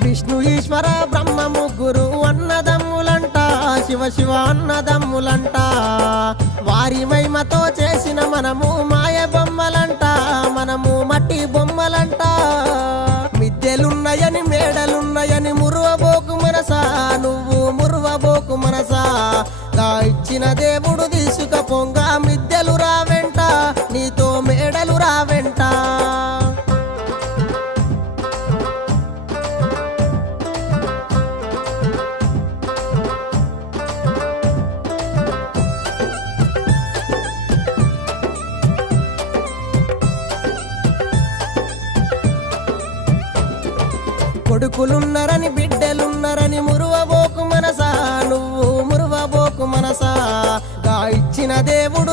విష్ణు ఈశ్వర బ్రహ్మ ముగ్గురు అన్నదమ్ములంట, శివ శివ అన్నదమ్ములంట. వారి మహిమతో చేసిన మనము మాయ బొమ్మలంట, మనము మట్టి బొమ్మలంట. మిద్దెలున్నాయని మేడలున్నాయని మురువబోకు మనసా, నువ్వు మురువబోకు మనసా. గా ఇచ్చిన దేవుడు తీసుకపోంగ మిద్దెలు రావెంట, నీతో మేడలు రావెంట. కొడుకులున్నరని బిడ్డలున్నరని మురువబోకు మనసా, నువ్వు మురువబోకు మనసా. గా ఇచ్చిన దేవుడు